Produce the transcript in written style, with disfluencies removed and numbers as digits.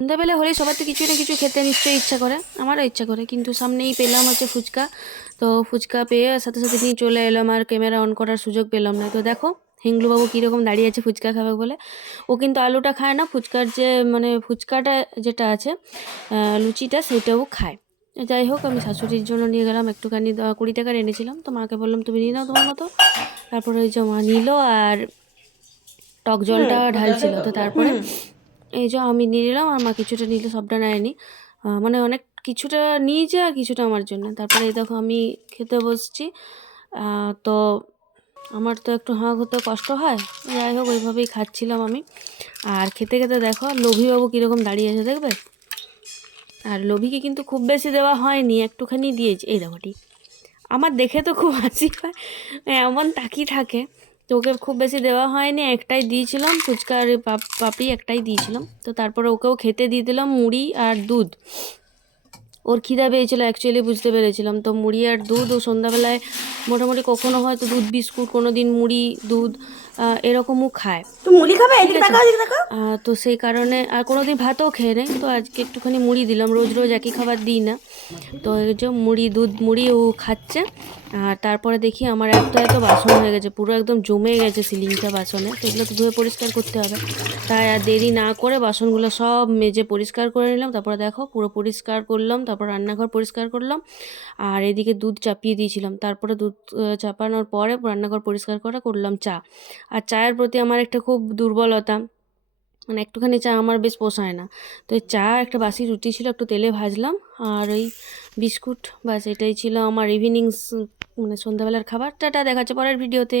সন্ধ্যাবেলা হলেই সবার তো কিছু না কিছু খেতে নিশ্চয়ই ইচ্ছা করে, আমারও ইচ্ছা করে। কিন্তু সামনেই পেলাম হচ্ছে ফুচকা। তো ফুচকা পেয়ে সাথে সাথে নিয়ে চলে এলাম, আর ক্যামেরা অন করার সুযোগ পেলাম না। তো দেখো হিংলুবাবু কীরকম দাঁড়িয়ে আছে ফুচকা খাবে বলে। ও কিন্তু আলুটা খায় না, ফুচকার যে মানে ফুচকাটা যেটা আছে লুচিটা সেটাও খায়। যাই হোক, আমি শাশুড়ির জন্য নিয়ে গেলাম একটুখানি, 20 টাকার এনেছিলাম। তো মাকে বললাম তুমি নিয়ে নাও তোমার মতো। তারপরে ওই যে মা নিল আর টক জলটা ঢালছিল। তো তারপরে এই যে আমি নিয়ে নিলাম, আর মা কিছুটা নিলে, সবটা নেয়নি। মানে অনেক কিছুটা নিয়েছে আর কিছুটা আমার জন্য। তারপরে এই দেখো আমি খেতে বসছি। তো আমার তো একটু হাঁ হতে কষ্ট হয়, যাই হোক ওইভাবেই খাচ্ছিলাম আমি। আর খেতে খেতে দেখো লোভীবাবু কীরকম দাঁড়িয়ে আছে দেখবে। আর লোভীকে কিন্তু খুব বেশি দেওয়া হয়নি, একটুখানি দিয়েছি। এই দেখোটি আমার দেখে তো খুব হাসি পায়, এমন তাকিয়ে থাকে। তো ওকে খুব বেশি দেওয়া হয়নি, একটাই দিয়েছিলাম ফুচকার পাপড়ি, একটাই দিয়েছিলাম। তো তারপরে ওকেও খেতে দিয়ে দিলাম মুড়ি আর দুধ। ওর খিদা পেয়েছিলো অ্যাকচুয়ালি, বুঝতে পেরেছিলাম। তো মুড়ি আর দুধ ও সন্ধ্যাবেলায় মোটামুটি কখনো হয়তো দুধ বিস্কুট, কোনো দিন মুড়ি দুধ এরকমও খায়। তো মুড়ি খাবে, ঠিক এদিকে আছে। তাকাও, এদিকে তাকাও। তো সেই কারণে আর কোনো দিন ভাতও খেয়ে নেই, তো আজকে একটুখানি মুড়ি দিলাম, রোজ রোজ একই খাবার দিই না। তো এই যে মুড়ি দুধ মুড়ি ও খাচ্ছে। আর তারপরে দেখি আমার এত বাসন হয়ে গেছে, পুরো একদম জমে গেছে সিলিংটা বাসনে। তো এগুলো তো ধুয়ে পরিষ্কার করতে হবে। তাই আর দেরি না করে বাসনগুলো সব মেজে পরিষ্কার করে নিলাম। তারপরে দেখো পুরো পরিষ্কার করলাম, তারপর রান্নাঘর পরিষ্কার করলাম। আর এদিকে দুধ চাপিয়ে দিয়েছিলাম। তারপরে দুধ চাপানোর পরে রান্নাঘর পরিষ্কার করে করলাম চা। আর চায়ের প্রতি আমার একটা খুব দুর্বলতা, মানে একটুখানি চা আমার বেশ পোষায় না। তো এই চা, একটা বাসি রুটি ছিল, একটু তেলে ভাজলাম, আর ওই বিস্কুট, বাস এটাই ছিল আমার ইভিনিংস মানে সন্ধ্যাবেলার খাবার। টাটা, দেখা হচ্ছে পরের ভিডিওতে।